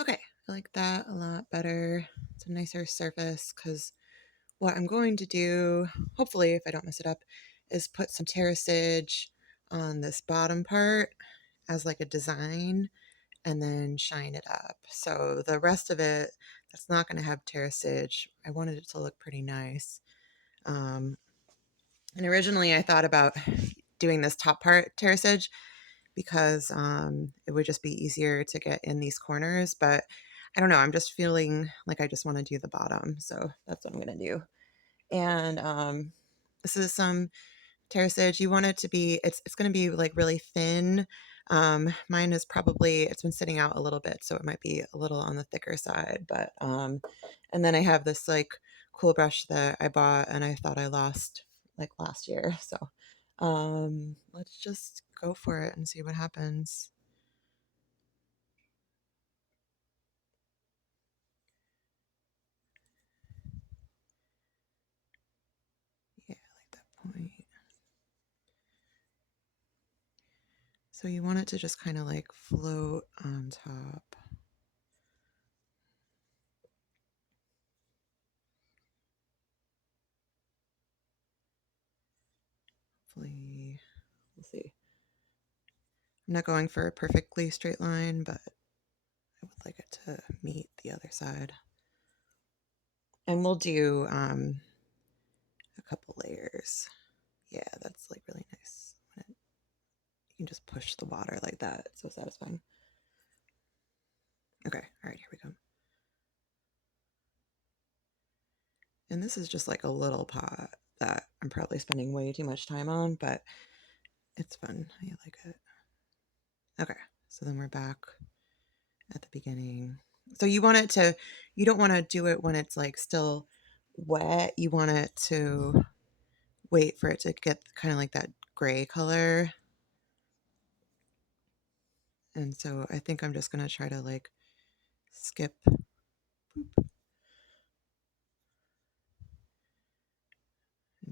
Okay, I like that a lot better. It's a nicer surface because what I'm going to do, hopefully if I don't mess it up, is put some terracage on this bottom part as like a design and then shine it up. So the rest of it that's not going to have terracage, I wanted it to look pretty nice. Um, and originally I thought about doing this top part terracage because it would just be easier to get in these corners. But I don't know, I'm just feeling like I just want to do the bottom. So that's what I'm going to do. And this is some terracage. You want it to be, it's going to be like really thin. Mine is probably, it's been sitting out a little bit, so it might be a little on the thicker side. But, and then I have this like cool brush that I bought and I thought I lost like last year. So let's just go for it and see what happens. Yeah, I like that point. So you want it to just kind of like float on top. Hopefully, we'll see. I'm not going for a perfectly straight line, but I would like it to meet the other side. And we'll do a couple layers. Yeah, that's like really nice. You can just push the water like that. It's so satisfying. Okay, all right, here we go. And this is just like a little pot that I'm probably spending way too much time on, but it's fun. I like it. Okay, so then we're back at the beginning. So you want it to, you don't want to do it when it's like still wet. You want it to wait for it to get kind of like that gray color. And so I think I'm just going to try to like skip and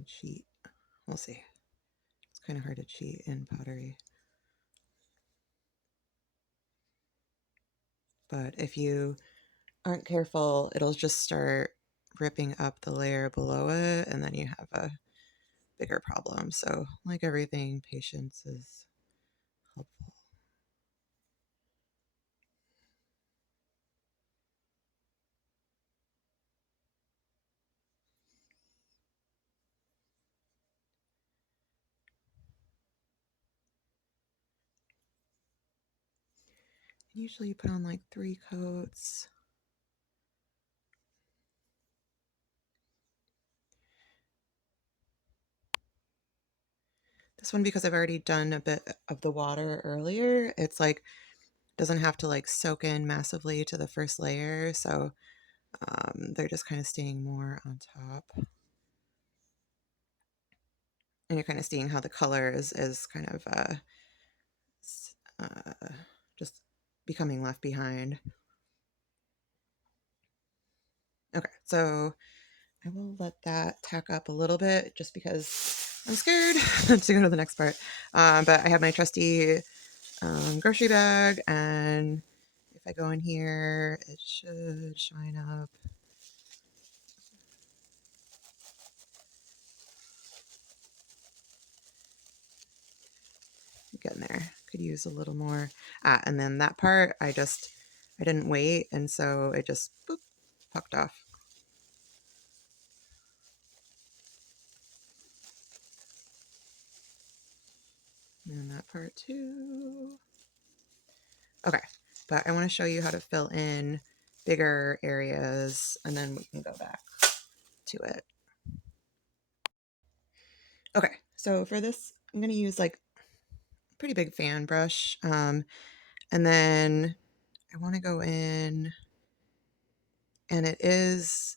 cheat. We'll see. It's kind of hard to cheat in pottery. But if you aren't careful, it'll just start ripping up the layer below it, and then you have a bigger problem. So, like everything, patience is helpful. Usually you put on like 3 coats. This one, because I've already done a bit of the water earlier, it's like doesn't have to like soak in massively to the first layer. So they're just kind of staying more on top. And you're kind of seeing how the color is kind of uh, just becoming left behind. Okay, so I will let that tack up a little bit just because I'm scared to go to the next part. But I have my trusty grocery bag, and if I go in here, it should shine up. Getting there. Could use a little more. And then that part, I didn't wait, and so it just boop, pucked off. And that part too. Okay, but I want to show you how to fill in bigger areas, and then we can go back to it. Okay, so for this, I'm going to use like a pretty big fan brush. And then I want to go in, and it is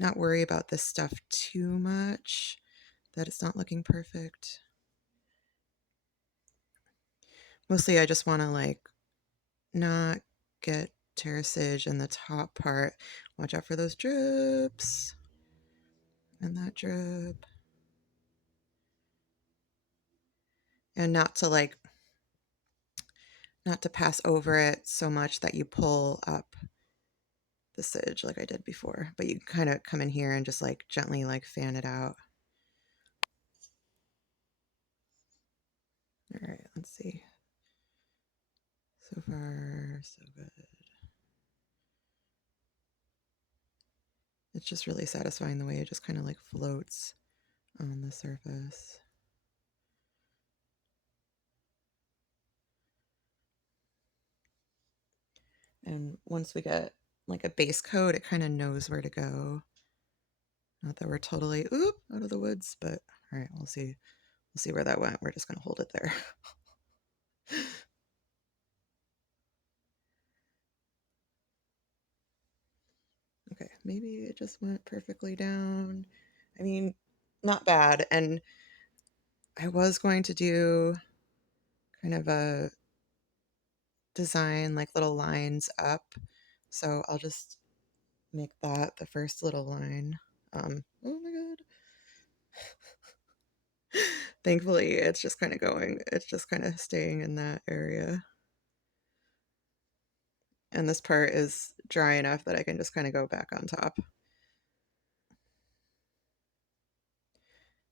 not worry about this stuff too much, that it's not looking perfect. Mostly I just want to like not get terracage in the top part. Watch out for those drips and that drip. And not to like not to pass over it so much that you pull up the sidge like I did before, but you kind of come in here and just like gently like fan it out. All right, let's see. So far, so good. It's just really satisfying the way it just kind of like floats on the surface. And once we get like a base coat, it kind of knows where to go. Not that we're totally out of the woods, but all right, we'll see. We'll see where that went. We're just gonna hold it there. Okay, maybe it just went perfectly down. I mean, not bad. And I was going to do kind of a design like little lines up. So I'll just make that the first little line. Oh my god. Thankfully, it's just kind of going, it's just kind of staying in that area. And this part is dry enough that I can just kind of go back on top.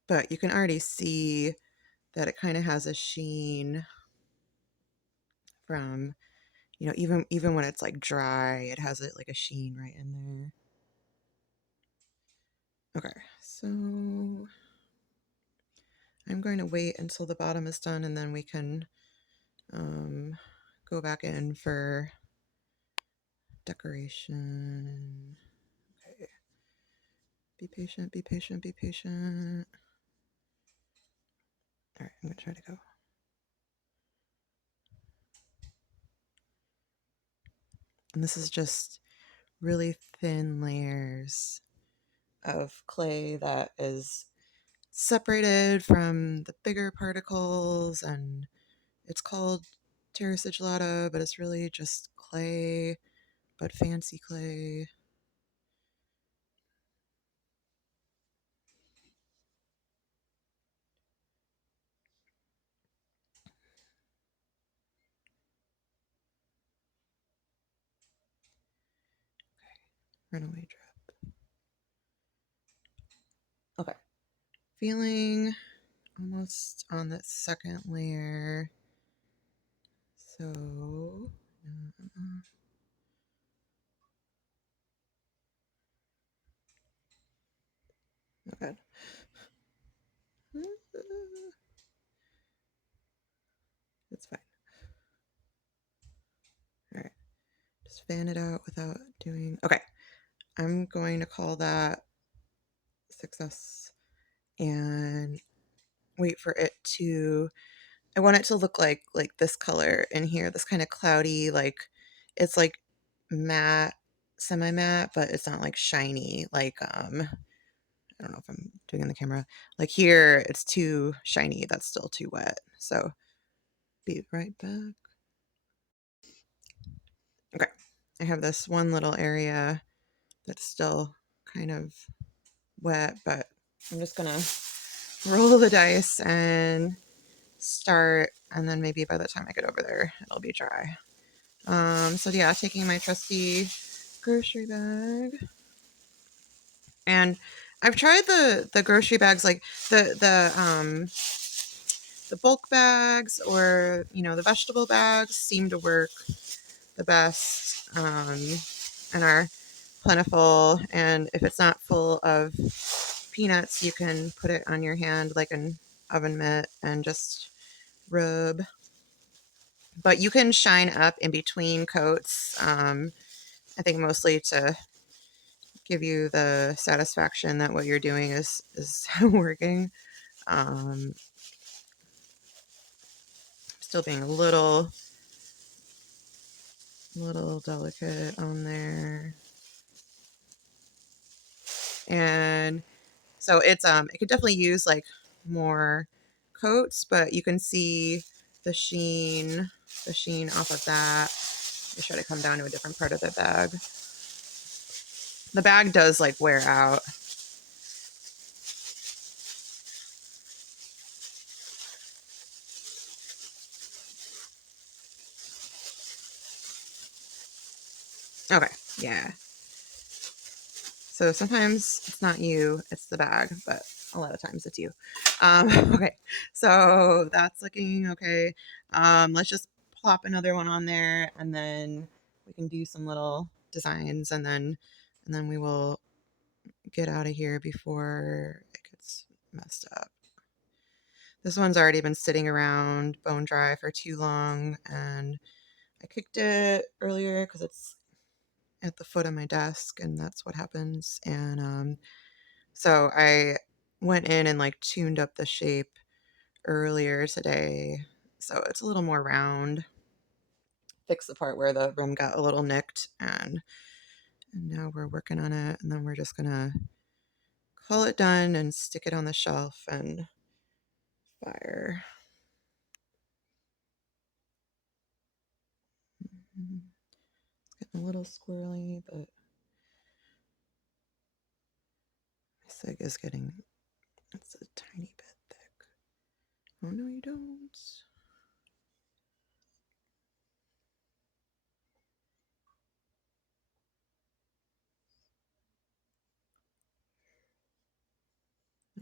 But you can already see that it kind of has a sheen from, you know, even when it's like dry, it has it like a sheen right in there. Okay, so I'm going to wait until the bottom is done and then we can go back in for decoration. Okay. Be patient, be patient, be patient. All right, I'm gonna try to go. And this is just really thin layers of clay that is separated from the bigger particles, and it's called terra sigillata, but it's really just clay, but fancy clay. Runaway drip. Okay. Feeling almost on that second layer. So, okay. It's fine. All right. Just fan it out without doing. Okay. I'm going to call that success and wait for it to. I want it to look like this color in here, this kind of cloudy, like it's like matte, semi matte, but it's not like shiny. Like I don't know if I'm doing in the camera. Like here, it's too shiny. That's still too wet. So be right back. Okay, I have this one little area that's still kind of wet, but I'm just gonna roll the dice and start, and then maybe by the time I get over there, it'll be dry. So yeah, taking my trusty grocery bag, and I've tried the grocery bags, like the bulk bags, or you know, the vegetable bags seem to work the best, and are plentiful. And if it's not full of peanuts, you can put it on your hand like an oven mitt and just rub. But you can shine up in between coats. I think mostly to give you the satisfaction that what you're doing is working. Still being a little delicate on there. And so it's it could definitely use like more coats, but you can see the sheen off of that. I try to come down to a different part of the bag. The bag does like wear out. Okay, yeah. So sometimes it's not you, it's the bag, but a lot of times it's you. Okay, so that's looking okay. Let's just plop another one on there, and then we can do some little designs, and then we will get out of here before it gets messed up. This one's already been sitting around bone dry for too long, and I kicked it earlier because it's at the foot of my desk, and that's what happens. And so I went in and like tuned up the shape earlier today, so it's a little more round. Fix the part where the rim got a little nicked, and now we're working on it, and then we're just gonna call it done and stick it on the shelf and fire. It's getting a little squirrely, but my sig is getting, it's a tiny bit thick. Oh no, you don't.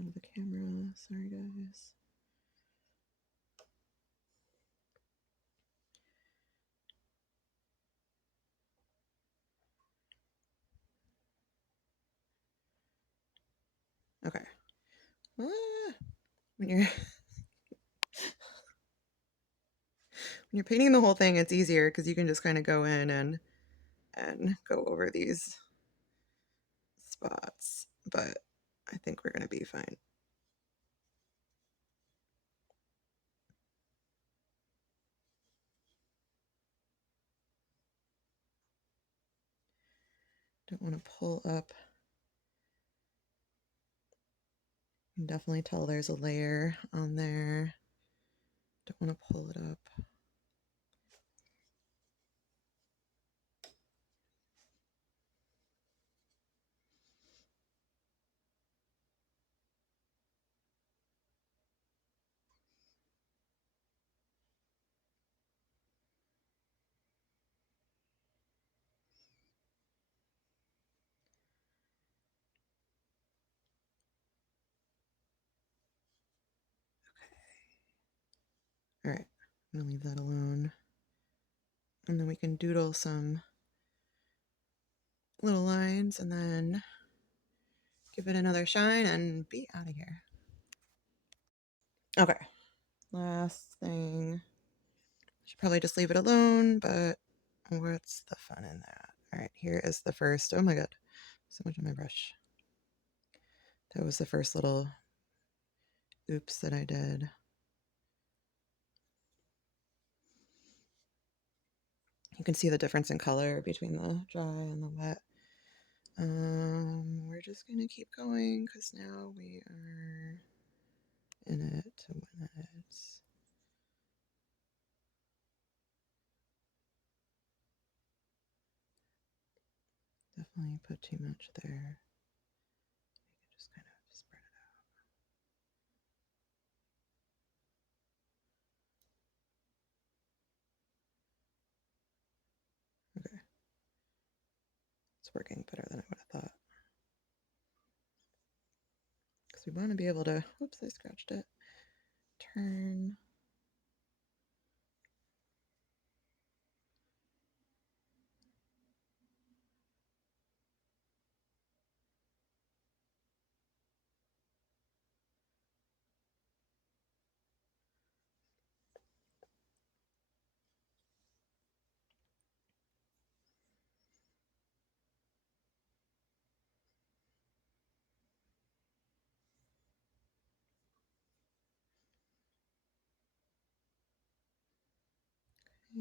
Oh, the camera. Sorry, guys. Okay. Ah, when you're when you're painting the whole thing, it's easier because you can just kind of go in and go over these spots. But I think we're gonna be fine. Don't want to pull up. You can definitely tell there's a layer on there. Don't want to pull it up. All right, I'm gonna leave that alone. And then we can doodle some little lines and then give it another shine and be out of here. Okay, last thing. Should probably just leave it alone, but what's the fun in that? All right, here is the first. Oh my god, so much on my brush. That was the first little oops that I did. You can see the difference in color between the dry and the wet. We're just gonna keep going because now we are in it to win it. Definitely put too much there. You can just kind of spread it out. Okay. It's working better than I would have thought. Because we want to be able to, whoops, I scratched it. Turn. Okay.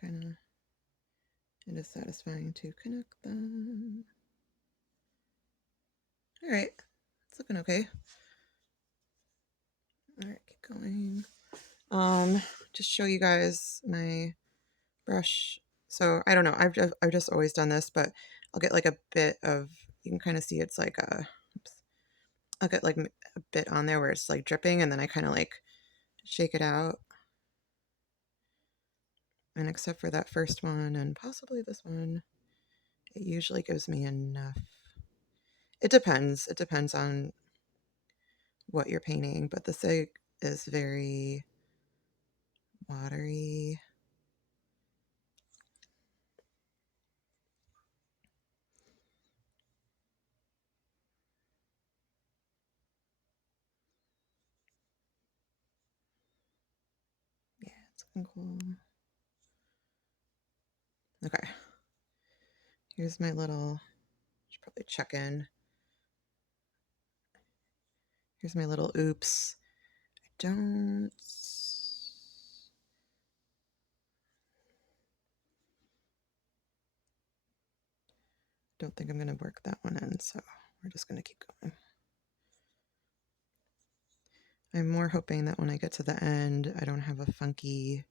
Kind of, it is satisfying to connect them. All right, it's looking okay. All right, keep going. Just show you guys my brush. So I don't know. I've just always done this, but I'll get like a bit of, you can kind of see it's like a, oops, I'll get like a bit on there where it's like dripping, and then I kind of like shake it out. And except for that first one and possibly this one, it usually gives me enough. It depends. It depends on what you're painting, but the sig is very watery. Yeah, it's looking cool. Okay. Here's my little, should probably check in. Here's my little oops. Don't think I'm going to work that one in, so we're just going to keep going. I'm more hoping that when I get to the end, I don't have a funky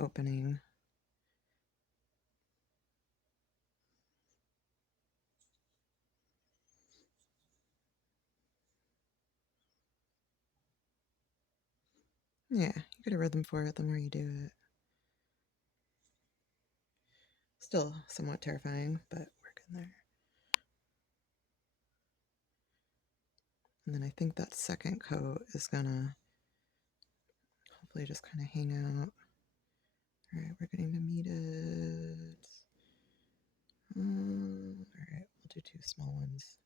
opening. Yeah, you get a rhythm for it the more you do it. Still somewhat terrifying, but we're getting there. And then I think that second coat is gonna hopefully just kind of hang out. All right, we're getting to meet it. All right, we'll do 2 small ones.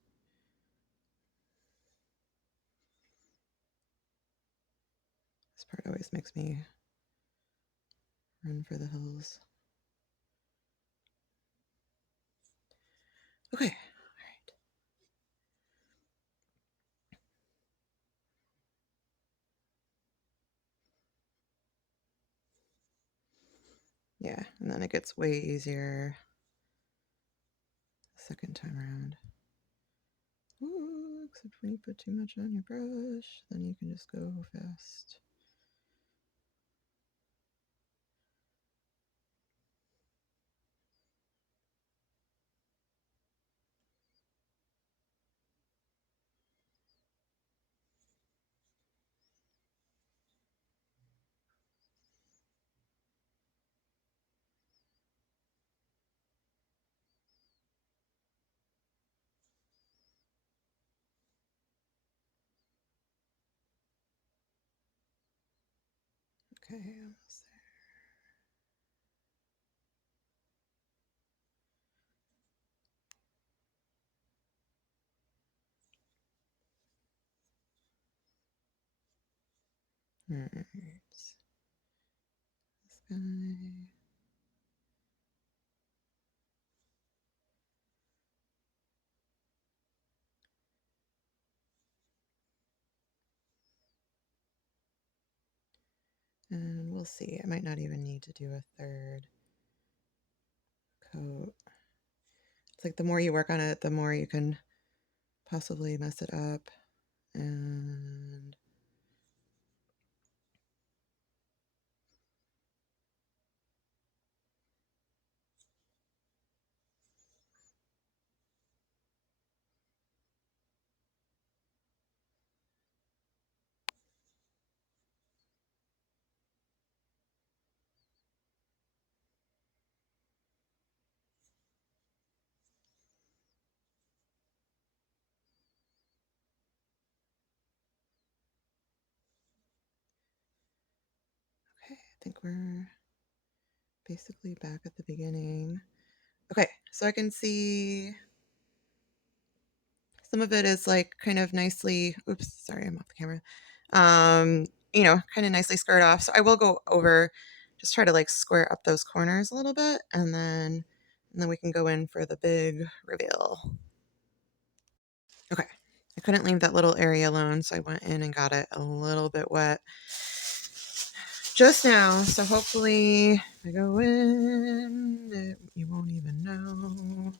This part always makes me run for the hills. Okay, all right. Yeah, and then it gets way easier the second time around. Ooh, except when you put too much on your brush, then you can just go fast. Okay, almost there. All right. This guy. And we'll see. I might not even need to do a third coat. It's like the more you work on it, the more you can possibly mess it up. And okay, I think we're basically back at the beginning. Okay, so I can see some of it is like kind of nicely, oops, sorry, I'm off the camera. Kind of nicely squared off. So I will go over, just try to like square up those corners a little bit, and then we can go in for the big reveal. Okay. I couldn't leave that little area alone, so I went in and got it a little bit wet just now. So hopefully if I go in, you won't even know.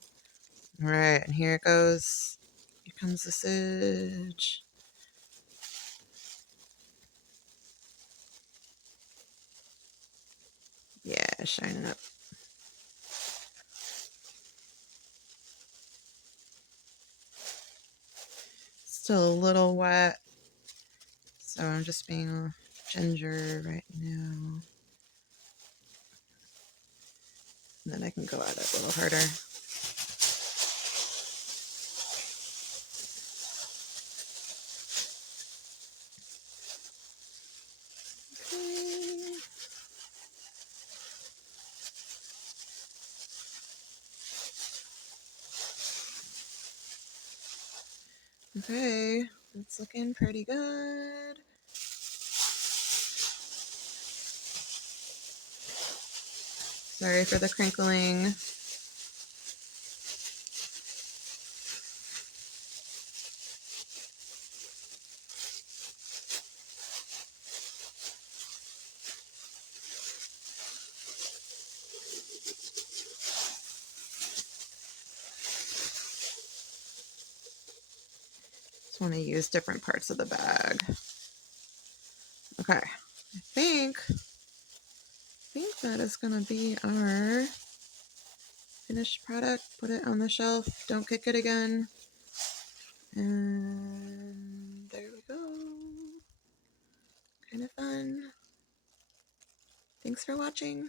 All right, and here it goes. Here comes the sidge. Yeah, shining up. Still a little wet, so I'm just being a ginger right now. And then I can go at it a little harder. Okay, it's looking pretty good. Sorry for the crinkling. Just want to use different parts of the bag. Okay, I think that is gonna be our finished product. Put it on the shelf. Don't kick it again. And there we go. Kind of fun. Thanks for watching.